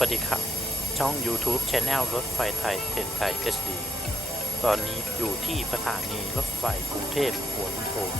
สวัสดีครับ ช่อง YouTube Channel รถไฟไทยเทนไทย HD ตอนนี้อยู่ที่สถานีรถไฟกรุงเทพหัวลำโพง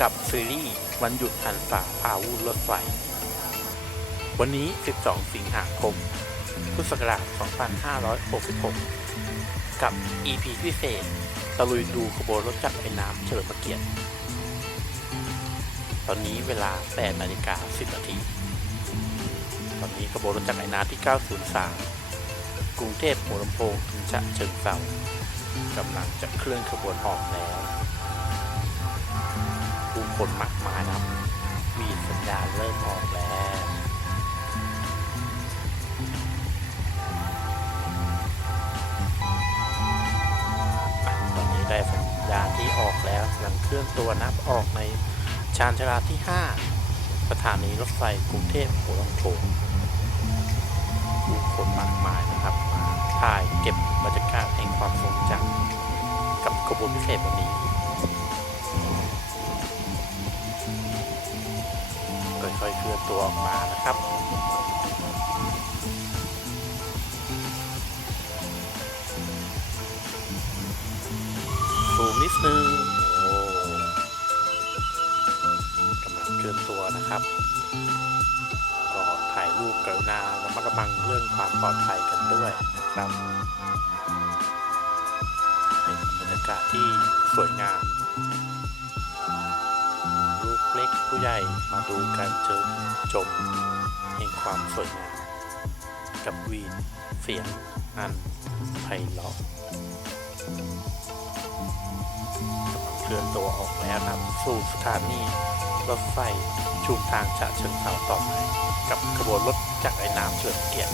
กับซีรีส์วันหยุดหันษาพาวุธรถไฟ วันนี้ 12 สิงหาคม พุทธศักราช 2566 กับ EP พิเศษ ตะลุยดูขบวนรถจักรไอ้น้ำเฉลิมพระเกียรติ ตอนนี้เวลา 8 นาฬิกา 10 นาที ตอนนี้ขบวนรถจักรไอน้ำที่ 903 กรุงเทพหัวลำโพงถึงฉะเชิงเทรากำลังจะเคลื่อนขบวนออกแล้ว ผู้คนมากมายนะครับ มีสัญญาณเริ่มออกแล้วตอนนี้ได้สัญญาณที่ออกแล้วกำลังเคลื่อนตัวนับออกในชานชาลาที่ 5สถานีรถไฟกรุงเทพหัวลำโพง ผู้คนมากมายนะครับมาถ่ายเก็บบรรยากาศแห่งความทรงจำกับขบวนพิเศษวันนี้ค่อยๆเคลื่อนตัวออกมานะครับซูมนิดนึงโอ้กำลังเคลื่อนตัวนะครับ ถ่ายรูปกรุณาระมัดระวังเรื่องความปลอดภัยกันด้วยนะครับเป็นบรรยากาศที่สวยงาม ลูกเล็กผู้ใหญ่มาดูการเจอจมแห่งความสวยงาม กับวีนเสียงอันไพเราะ เคลื่อนตัวออกแล้วครับ สู่สถานีรถไฟชุมทางฉะเชิงเทราต่อไปกับขบวนรถจากไอ้น้ำเฉลิมเกียรติ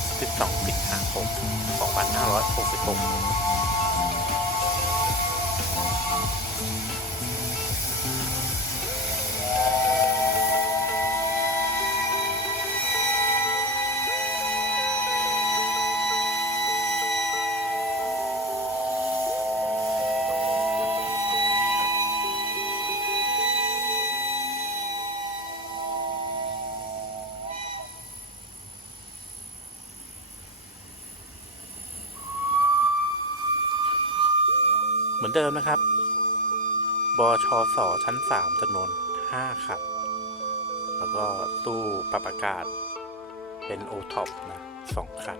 12สิงหาคม2566 มือนเดิมนะครับ บชสชั้น 3จำนวน5คันแล้วก็ตู้ปรับอากาศ เป็นโอท็อปนะ2คัน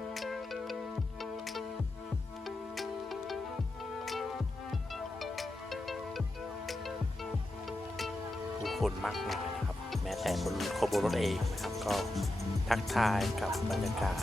ผู้คนมากมายนะครับ แม้แต่บนขบวนรถเองนะครับ ก็ทักทายกับบรรยากาศ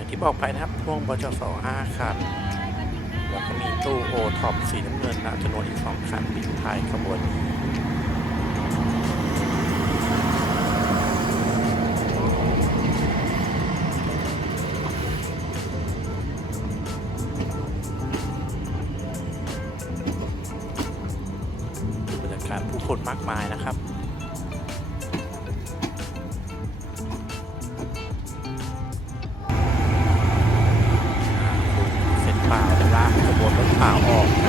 อย่างที่บอกไปนะครับพ่วงบจส5คัน แล้วก็มีตู้โอท็อปสีน้ำเงินนะจำนวนอีก 2 คันปิดท้ายขบวนนี้ บวนรถเปล่าออก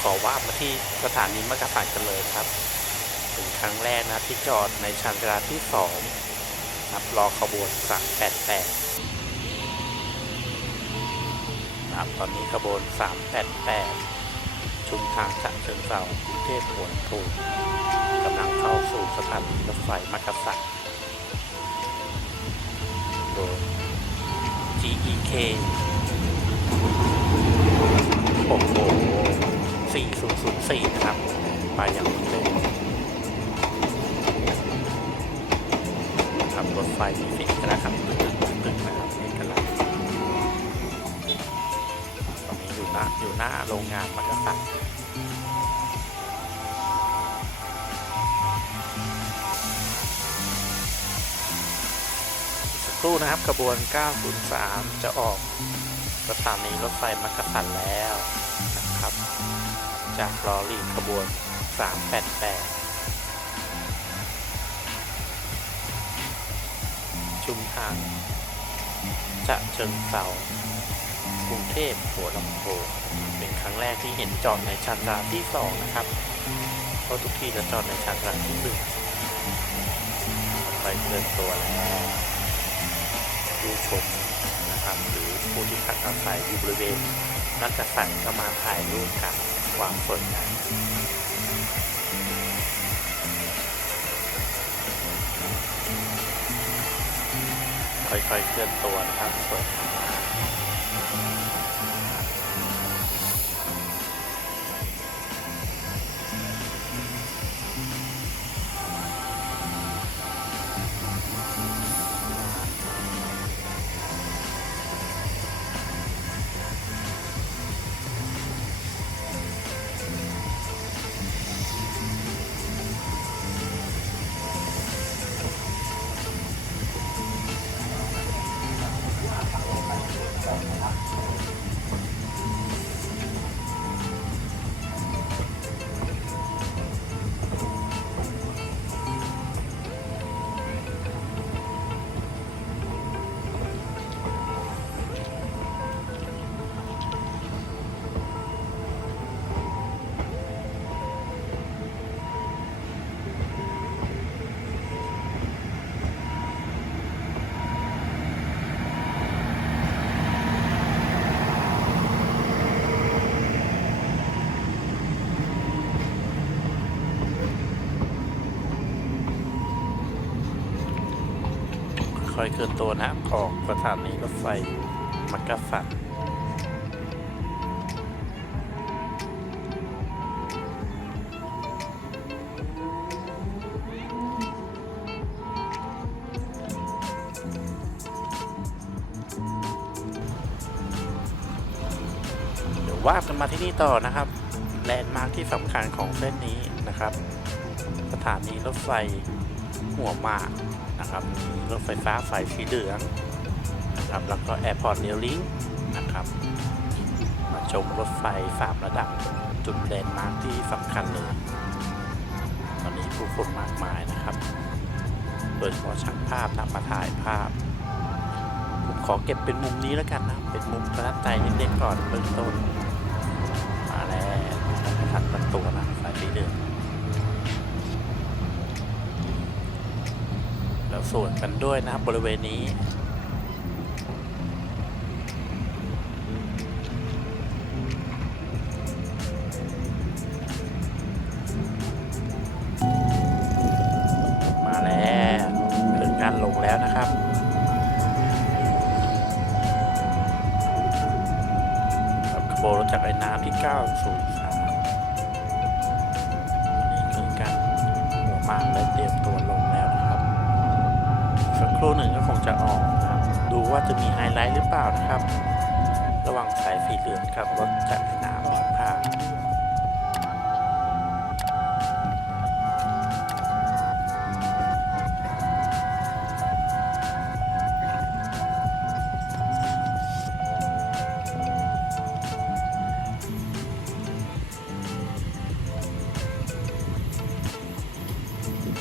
ขอว่ามาที่สถานีมักกะสันกันเลยครับถึงครั้งแรกนะที่จอดในชานชาลาที่สองนับรอขบวน 388นะครับตอนนี้ขบวน 388 ชุมทางฉะเชิงเทรากรุงเทพหัวลำโพงกำลังเข้าสู่สถานีรถไฟมักกะสันโดย GEK 4นะครับ ไปอย่างรวดเร็วนะครับรถไฟมีสีกระขับตึกตึกตึกนะครับเอกลักษณ์ตอนนี้อยู่หน้าอยู่หน้าโรงงานมักกะสันอีกสักครู่นะครับขบวน 903 จะออกสถานีรถไฟมักกะสันแล้วนะครับ จากลอรี่ขบวน 388 ชุมทางจะเชิงเซากรุงเทพหัวลำโพงเป็นครั้งแรกที่เห็นจอดในชานชาที่ 2 นะครับ เพราะทุกที่จะจอดในชานชาลาที่หนึ่งไปเคลื่อนตัวแล้วผู้ชมนะครับหรือผู้ที่พักอาศัยอยู่บริเวณนักกษัตริย์ก็มาถ่ายรูปกัน ความสวยงามค่อยๆเคลื่อนตัวนะครับสวย คือตัวนะครับออกสถานีรถไฟมักกะสันเดี๋ยวว่ากันมาที่นี่ต่อนะครับ แลนด์มาร์คที่สำคัญของเส้นนี้นะครับ สถานีรถไฟหัวหมาก นะครับรถไฟฟ้าสายสีเหลืองนะครับแล้วก็แอร์พอร์ตเรลลิงนะครับมาชมรถไฟสามระดับ จุดแลนด์มาร์คที่สำคัญเลยตอนนี้ผู้คนมากมายนะครับโดยเฉพาะช่างภาพนะมาถ่ายภาพ ผมขอเก็บเป็นมุมนี้แล้วกันนะ เป็นมุมประทับใจเล็กๆก่อนเบื้องต้น มาแล้วทันประตูนะสายสีเหลือง แล้ว สวนกันด้วยนะครับบริเวณนี้ มาแล้วถึงการลงแล้วนะครับกับขบวนรถจักรยานน้ำที่903อัน ไฮไลท์หรือเปล่านะครับ ระว่างสายสีเหลืองกับรถจักรยานน้ำข้างข้า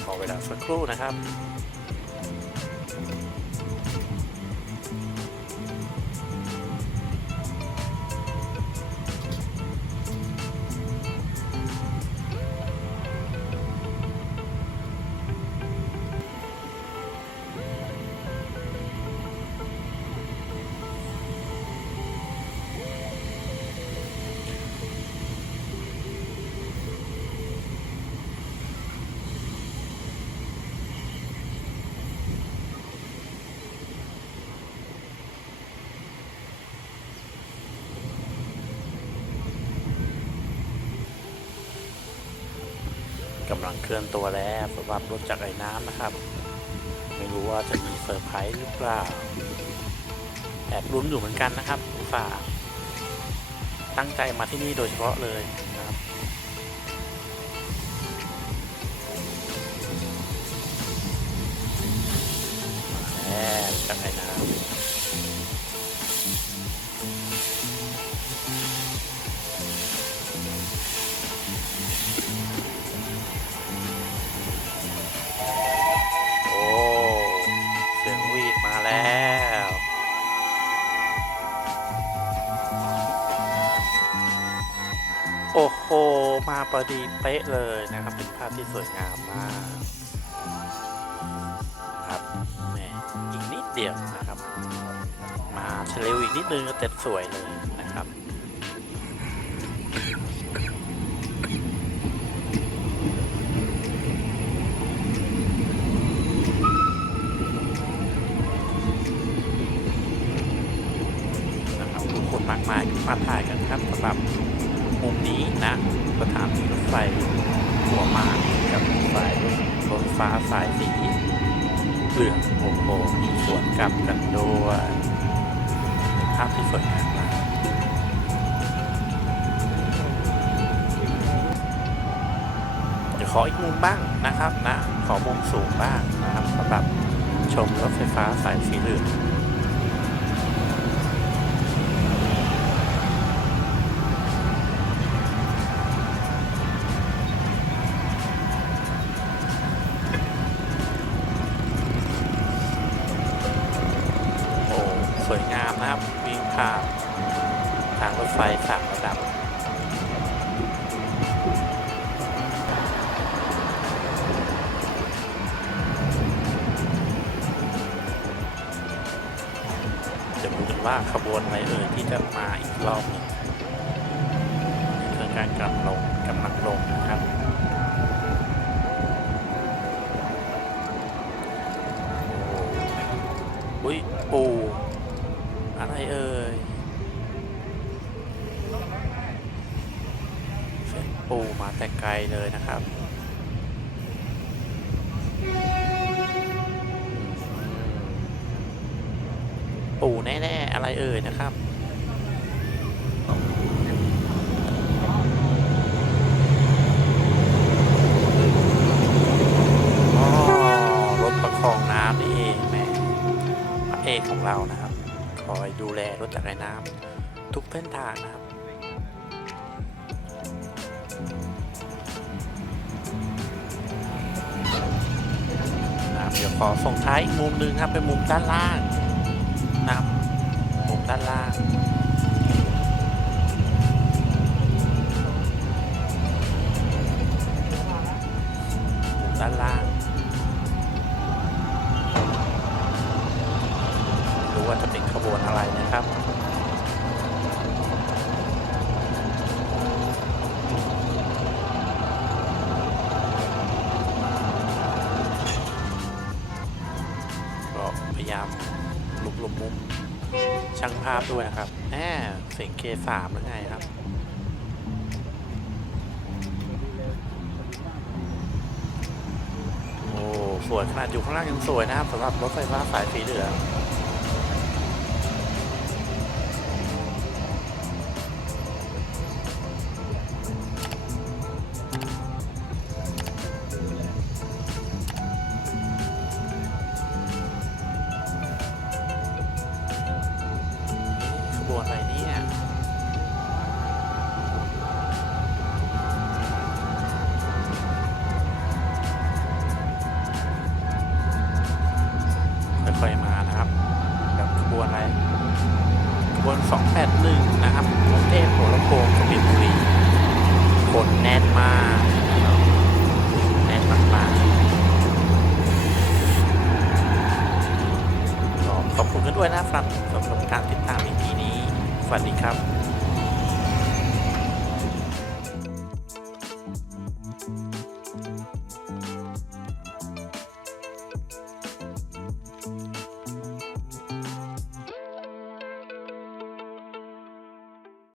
ขอเวลาสักครู่นะครับำลังเคลื่อนตัวแล้วสำหรับรถจักรไอ้น้ำนะครับ ไม่รู้ว่าจะมีเซอร์ไพรส์หรือเปล่าแอบลุ้นอยู่เหมือนกันนะครับอุตส่าห์ตั้งใจมาที่นี่โดยเฉพาะเลย พอดีเป๊ะเลยนะครับ เป็นภาพที่สวยงามมากครับแหมอีกนิดเดียวนะครับ มาเร็วอีกนิดนึงก็เต็มสวยเลยนะครับ ขออีกมุมบ้างนะครับนะขอมุมสูงบ้างนะครับสำหรับชมรถไฟฟ้าสายสีเหลืองโอ้สวยงามนะครับวิ่งผ่านทางรถไฟสามระดับ ว่าขบวนอะไรเอ่ยที่จะมาอีกรอบหนึ่งนี่คือการกลับลงกำลังลงนะครับอุ้ยปูอะไรเอ่ยเสียงปูมาแต่ไกลเลยนะครับ เอ่ยนะครับรถประคองน้ำนี่เองแม่พระเอกของเรานะครับ คอยดูแลรถจักรยานน้ำทุกเส้นทางนะครับนะครับเดี๋ยวขอส่งท้ายอีกมุมหนึ่งครับเป็นมุมด้านล่าง ด้านล่างางภาพด้วยนะครับแหมเสียงเคสามหรือไงครับโอ้สวยขนาดอยู่ข้างล่างยังสวยนะครับสำหรับรถไฟฟ้าสายสีเหลือง